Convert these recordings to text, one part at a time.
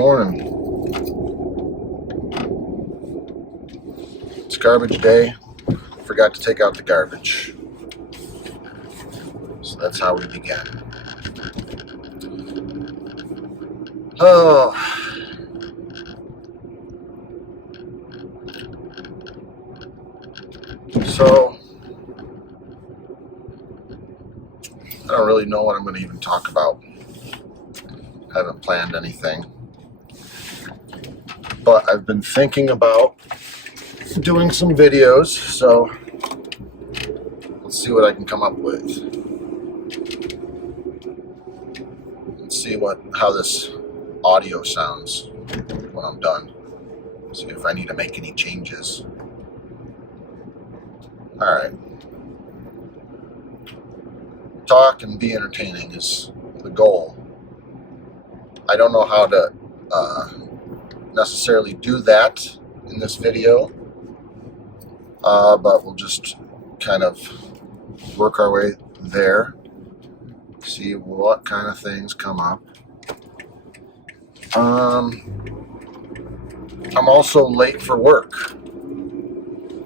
morning. It's garbage day. Forgot to take out the garbage. So that's how we began. Oh. So, I don't really know what I'm going to even talk about. I haven't planned anything. But I've been thinking about doing some videos, so let's see what I can come up with. Let's see how this audio sounds when I'm done. See if I need to make any changes. Alright. Talk and be entertaining is the goal. I don't know how to necessarily do that in this video, but we'll just kind of work our way there, see what kind of things come up. I'm also late for work.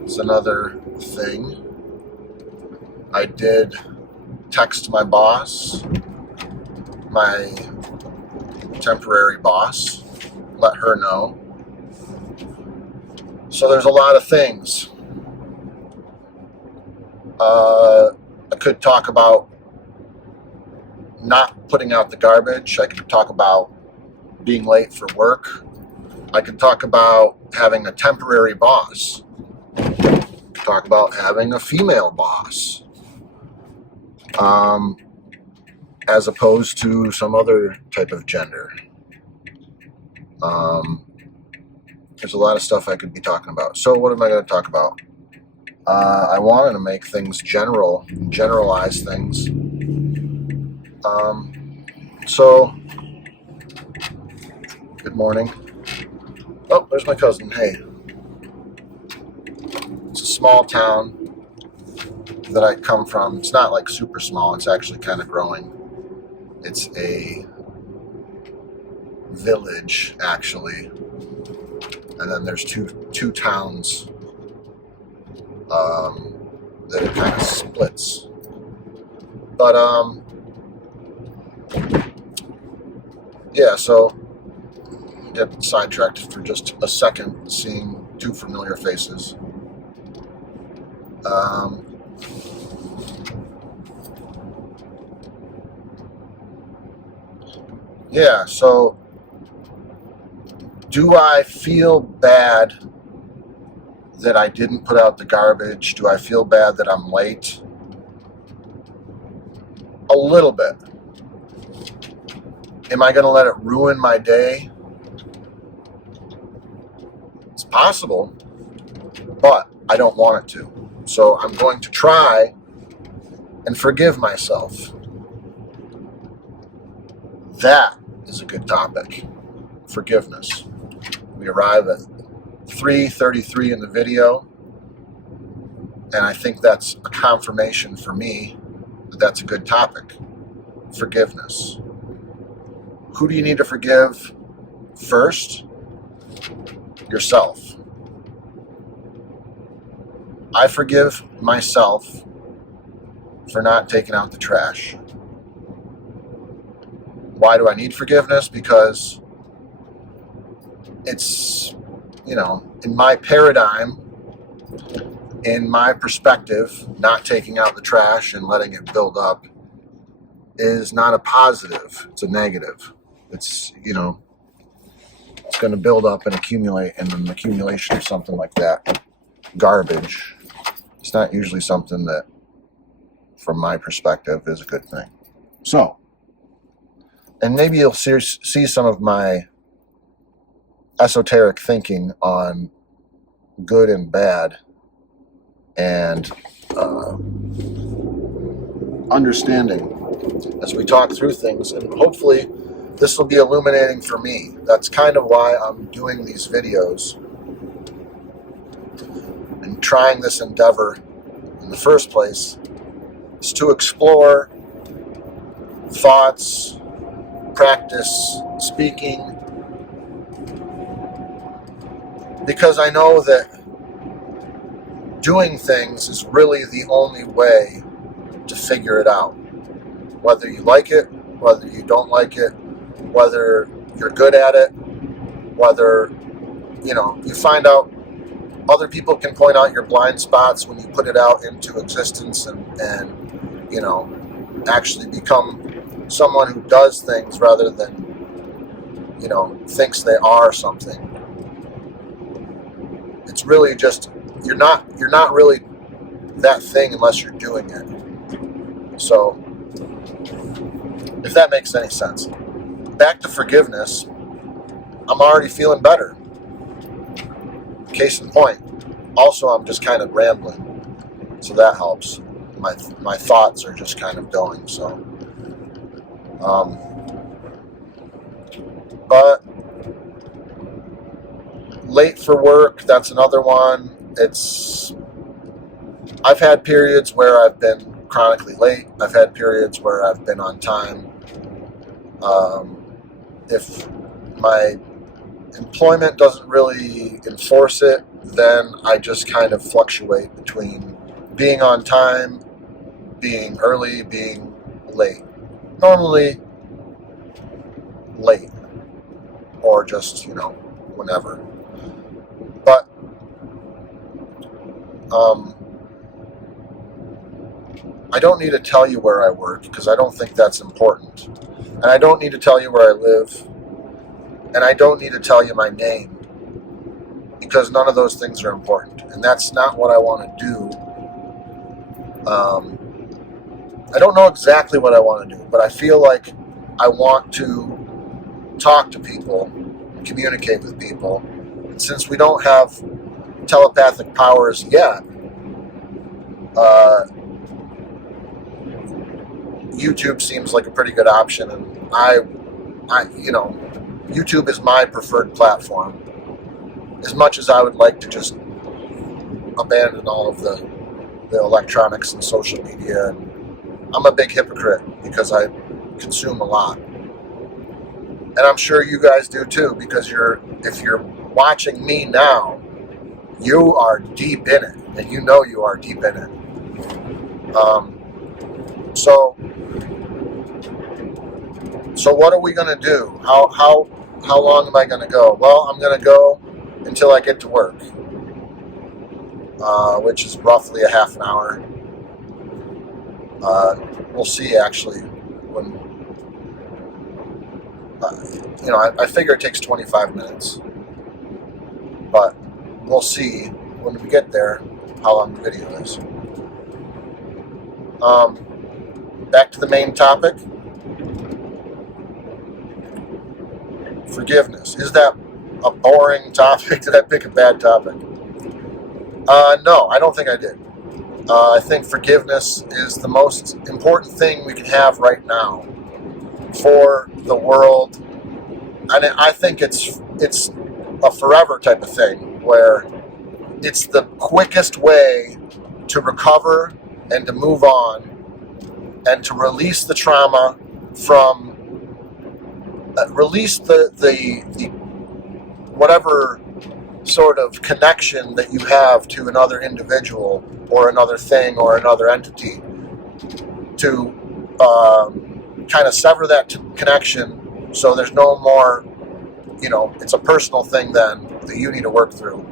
It's another thing. I did text my boss, my temporary boss, let her know. So there's a lot of things. I could talk about not putting out the garbage. I could talk about being late for work. I could talk about having a temporary boss. Talk about having a female boss. As opposed to some other type of gender. There's a lot of stuff I could be talking about. So what am I going to talk about? I wanted to make things generalize things. So, good morning. Oh, there's my cousin. Hey. It's a small town that I come from. It's not like super small. It's actually kind of growing. It's a village, actually. And then there's two towns that it kind of splits. But, yeah, so get sidetracked for just a second seeing two familiar faces. Yeah, so do I feel bad that I didn't put out the garbage? Do I feel bad that I'm late? A little bit. Am I going to let it ruin my day? It's possible, but I don't want it to. So I'm going to try and forgive myself. That is a good topic. Forgiveness. We arrive at 3:33 in the video, and I think that's a confirmation for me that that's a good topic. Forgiveness. Who do you need to forgive first? Yourself. I forgive myself for not taking out the trash. Why do I need forgiveness? Because it's, in my paradigm, in my perspective, not taking out the trash and letting it build up is not a positive. It's a negative. It's, it's going to build up and accumulate, and an accumulation of something like that, garbage, it's not usually something that, from my perspective, is a good thing. So, and maybe you'll see some of my esoteric thinking on good and bad and understanding as we talk through things, and hopefully this will be illuminating for me. That's kind of why I'm doing these videos and trying this endeavor in the first place, is to explore thoughts, practice speaking, because I know that doing things is really the only way to figure it out. Whether you like it, whether you don't like it, whether you're good at it, whether, you find out other people can point out your blind spots when you put it out into existence and actually become someone who does things rather than, thinks they are something. It's really just, you're not really that thing unless you're doing it. So, if that makes any sense. Back to forgiveness, I'm already feeling better. Case in point. Also, I'm just kind of rambling, so that helps. My thoughts are just kind of going. So, but late for work, that's another one. I've had periods where I've been chronically late. I've had periods where I've been on time. If my employment doesn't really enforce it, then I just kind of fluctuate between being on time, being early, being late. Normally late, or just, whenever. But I don't need to tell you where I work because I don't think that's important. And I don't need to tell you where I live. And I don't need to tell you my name because none of those things are important. And that's not what I want to do. I don't know exactly what I want to do, but I feel like I want to talk to people, communicate with people. And since we don't have telepathic powers yet, YouTube seems like a pretty good option, and I YouTube is my preferred platform. As much as I would like to just abandon all of the electronics and social media, and I'm a big hypocrite because I consume a lot, and I'm sure you guys do too. Because if you're watching me now, you are deep in it, and you know you are deep in it. So what are we going to do? How long am I going to go? Well, I'm going to go until I get to work, which is roughly a half an hour. We'll see, actually, when, I figure it takes 25 minutes, but we'll see when we get there how long the video is. Back to the main topic. Forgiveness. Is that a boring topic? Did I pick a bad topic? No, I don't think I did. I think forgiveness is the most important thing we can have right now for the world. And I think it's a forever type of thing, where it's the quickest way to recover and to move on and to release the trauma from release the whatever sort of connection that you have to another individual or another thing or another entity, to kind of sever that connection, so there's no more, it's a personal thing then that you need to work through.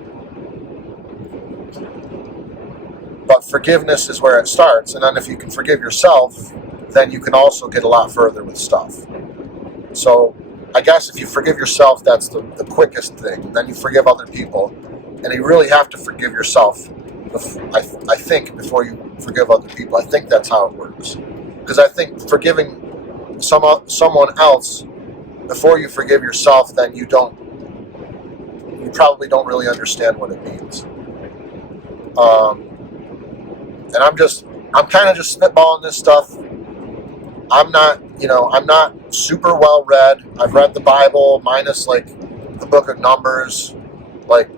But forgiveness is where it starts, and then if you can forgive yourself, then you can also get a lot further with stuff. So I guess if you forgive yourself, that's the quickest thing. Then you forgive other people, and you really have to forgive yourself, I think, before you forgive other people. I think that's how it works. Because I think forgiving someone else before you forgive yourself, then you probably don't really understand what it means. And I'm kind of just spitballing this stuff. I'm not super well read. I've read the Bible minus like the book of Numbers, like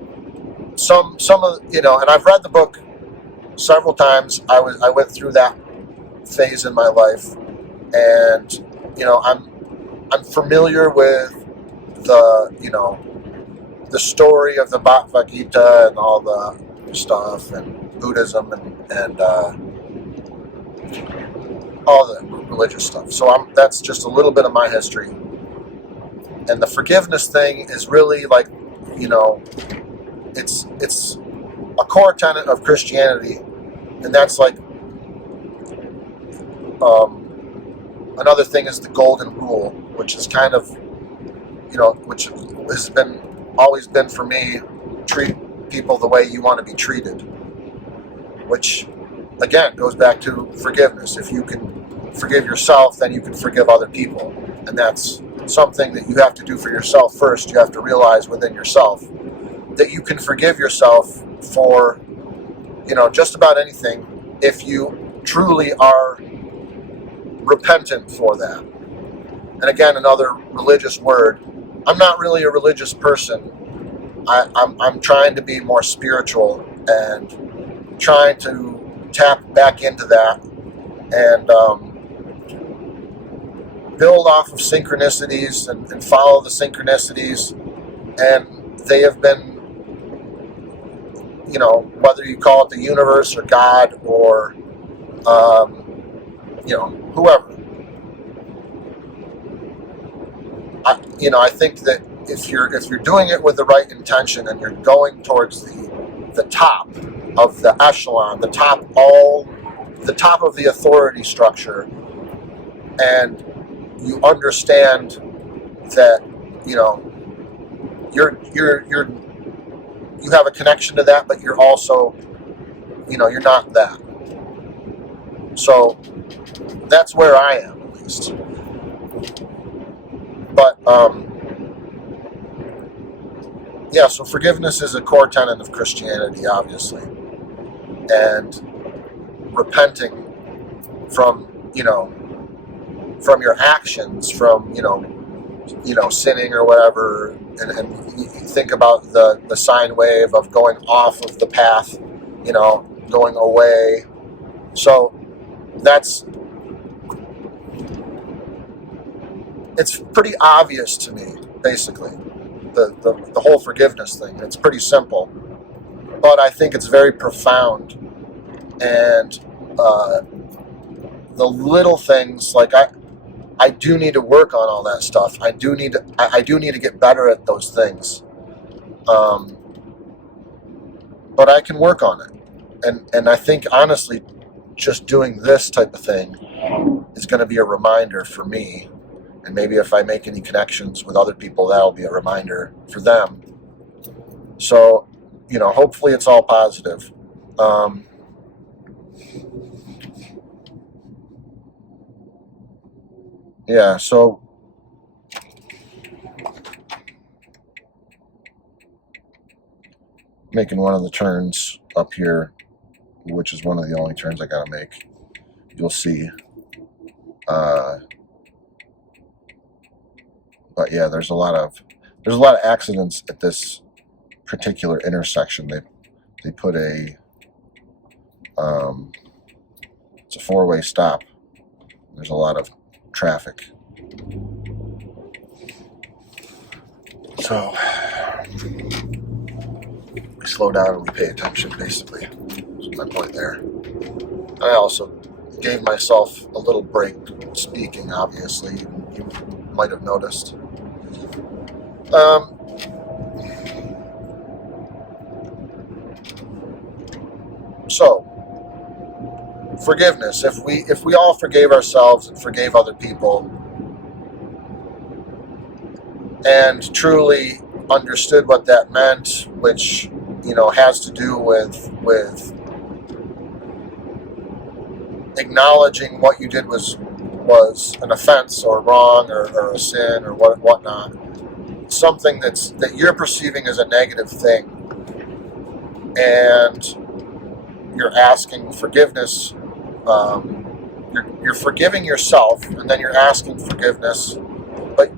some of, and I've read the book several times. I went through that phase in my life, and I'm familiar with the the story of the Bhagavad Gita and all the stuff, and Buddhism, and all the religious stuff. So that's just a little bit of my history. And the forgiveness thing is really like, it's a core tenet of Christianity, and that's like another thing is the golden rule, which is kind of, which has always been for me, treat people the way you want to be treated, which again goes back to forgiveness. If you can forgive yourself, then you can forgive other people, and that's something that you have to do for yourself first. You have to realize within yourself that you can forgive yourself for, just about anything if you truly are repentant for that. And again, another religious word. I'm not really a religious person. I'm trying to be more spiritual and trying to tap back into that and build off of synchronicities and follow the synchronicities. And they have been, whether you call it the universe or God or, whoever. I think that if you're doing it with the right intention and you're going towards the top of the echelon, the top of the authority structure, and you understand that you have a connection to that, but you're also you're not that. So that's where I am, at least. But so forgiveness is a core tenet of Christianity, obviously, and repenting from from your actions, from sinning or whatever, and you think about the sine wave of going off of the path, going away. So it's pretty obvious to me, basically, the whole forgiveness thing. It's pretty simple, but I think it's very profound. And the little things, like I do need to work on all that stuff. I do need to get better at those things. But I can work on it. And I think, honestly, just doing this type of thing is going to be a reminder for me. And maybe if I make any connections with other people, that'll be a reminder for them. So, hopefully it's all positive. So making one of the turns up here, which is one of the only turns I gotta make. You'll see. But yeah, there's a lot of accidents at this particular intersection. They put it's a 4-way stop. There's a lot of traffic. So we slow down and we pay attention, basically. That's my point there. I also gave myself a little break speaking, obviously. You might have noticed. So forgiveness. If we all forgave ourselves and forgave other people and truly understood what that meant, which has to do with acknowledging what you did was an offense or wrong or a sin or whatnot, something that you're perceiving as a negative thing, and you're asking forgiveness. You're forgiving yourself, and then you're asking forgiveness. But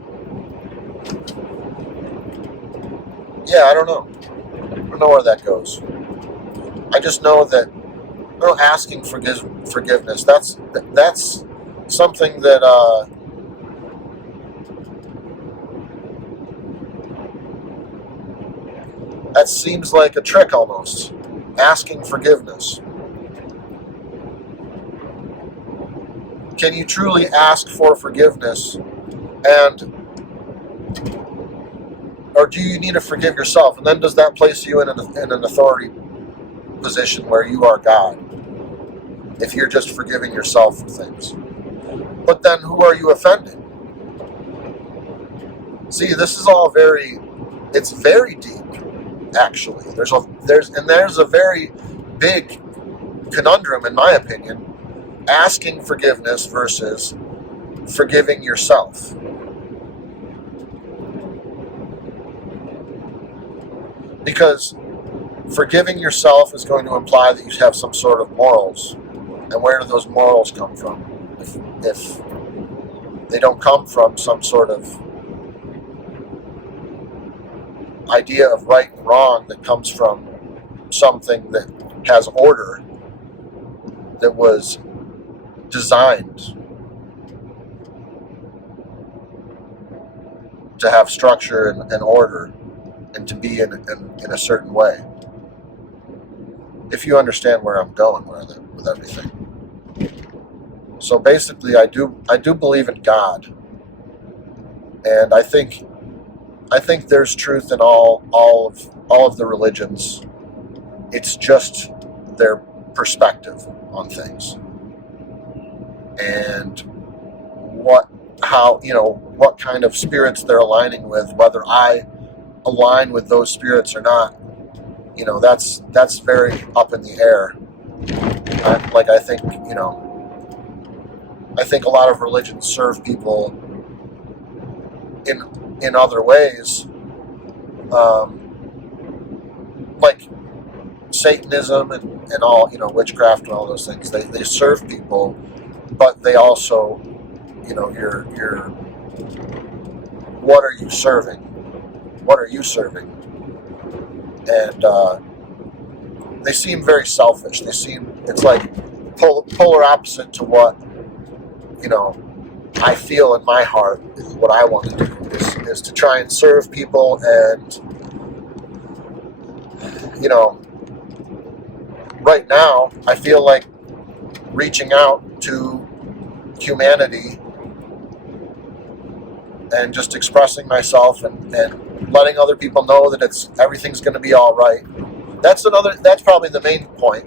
I don't know. I don't know where that goes. I just know that asking forgiveness. That's something that That seems like a trick almost. Asking forgiveness. Can you truly ask for forgiveness, or do you need to forgive yourself? And then does that place you in an authority position where you are God, if you're just forgiving yourself for things? But then who are you offending? See, this is all it's very deep, actually. There's a very big conundrum, in my opinion, asking forgiveness versus forgiving yourself. Because forgiving yourself is going to imply that you have some sort of morals. And where do those morals come from? If they don't come from some sort of idea of right and wrong that comes from something that has order, that was designed to have structure and order and to be in a certain way. If you understand where I'm going with everything. So basically, I do believe in God, and I think there's truth in all of the religions. It's just their perspective on things, and what kind of spirits they're aligning with, whether I align with those spirits or not. That's very up in the air. I think a lot of religions serve people in other ways, like Satanism and all, witchcraft and all those things. They serve people, but they also, you're what are you serving? What are you serving? And they seem very selfish. It's like polar opposite to what, I feel in my heart. What I want to do is to try and serve people, and right now I feel like reaching out to humanity and just expressing myself and letting other people know that everything's going to be all right. That's probably the main point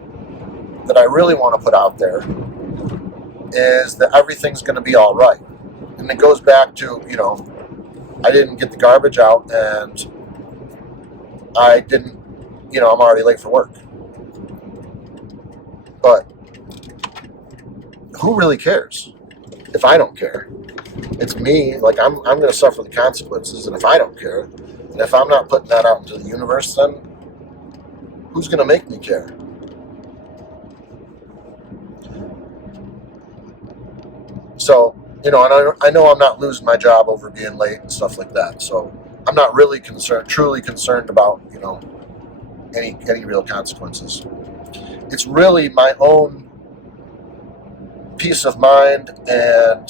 that I really want to put out there, is that everything's going to be all right. And it goes back to, I didn't get the garbage out, and I didn't, I'm already late for work. But who really cares if I don't care? It's me. Like, I'm going to suffer the consequences, and if I don't care, and if I'm not putting that out into the universe, then who's going to make me care? So, and I know I'm not losing my job over being late and stuff like that. So I'm not really truly concerned about, any real consequences. It's really my own peace of mind and,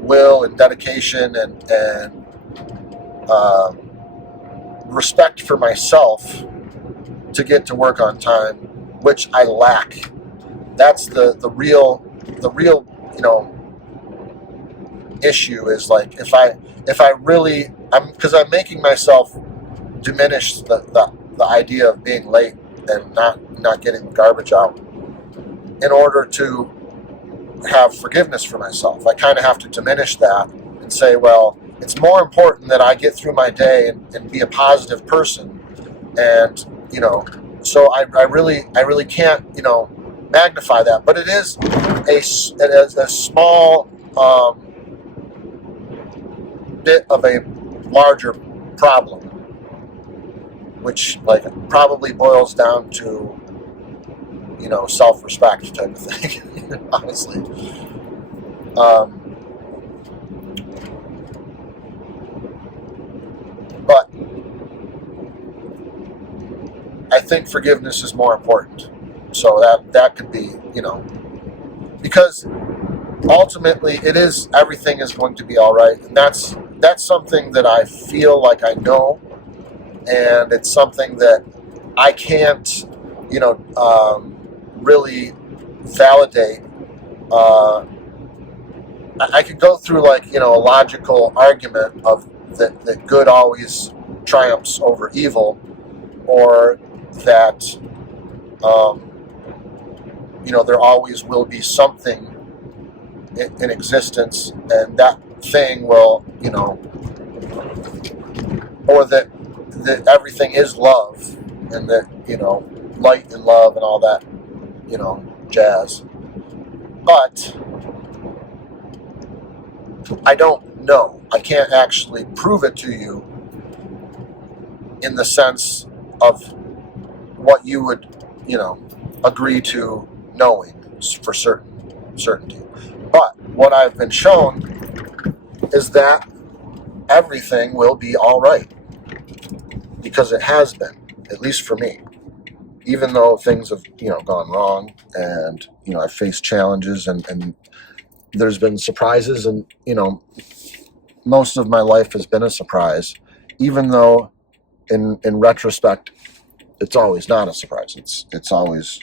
will and dedication and respect for myself to get to work on time, which I lack. That's the real issue, is like if I really, because I'm making myself diminish the idea of being late and not getting the garbage out in order to have forgiveness for myself. I kind of have to diminish that and say, well, it's more important that I get through my day and be a positive person, and so I really can't magnify that, but it is a small bit of a larger problem, which probably boils down to self-respect type of thing. Honestly, but I think forgiveness is more important. So that could be, because ultimately everything is going to be all right, and that's something that I feel like I know, and it's something that I can't, really validate. I could go through a logical argument of that good always triumphs over evil, or that there always will be something in existence, and that thing will, or that everything is love, and that light and love and all that jazz. But I don't know. I can't actually prove it to you in the sense of what you would, agree to knowing for certainty. But what I've been shown is that everything will be all right, because it has been, at least for me. Even though things have, gone wrong, and I've faced challenges, and there's been surprises, and most of my life has been a surprise, even though in retrospect it's always not a surprise. It's always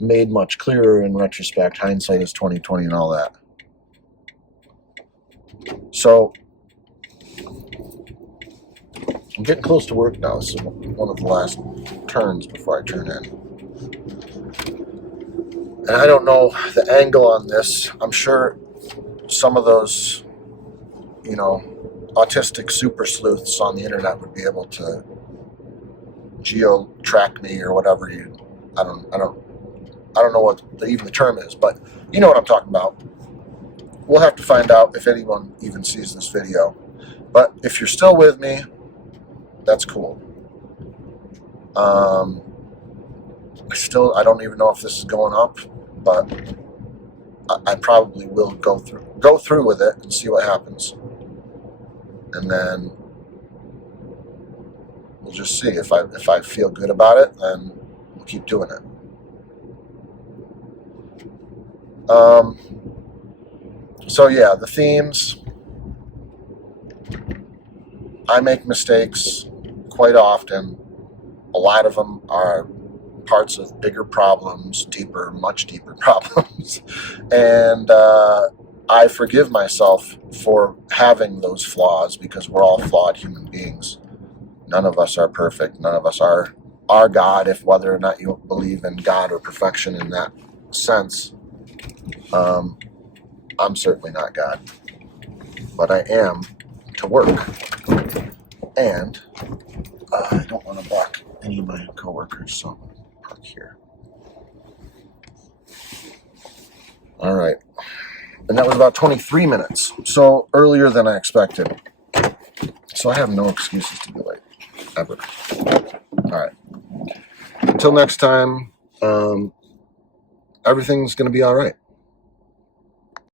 made much clearer in retrospect. Hindsight is 20/20 and all that. So I'm getting close to work now. This is one of the last turns before I turn in. And I don't know the angle on this. I'm sure some of those, autistic super sleuths on the internet would be able to geo-track me or whatever. I don't know what even the term is, but you know what I'm talking about. We'll have to find out if anyone even sees this video. But if you're still with me, that's cool. I don't even know if this is going up, but I probably will go through with it and see what happens, and then we'll just see. If I feel good about it, then we'll keep doing it. So yeah, the themes. I make mistakes quite often. A lot of them are parts of bigger problems, much deeper problems. And I forgive myself for having those flaws, because we're all flawed human beings. None of us are perfect. None of us are God, if whether or not you believe in God or perfection in that sense. I'm certainly not God, but I am to work. And I don't want to block any of my coworkers, so I'm going to park here. All right. And that was about 23 minutes, so earlier than I expected. So I have no excuses to be late, ever. All right. Until next time, everything's going to be all right.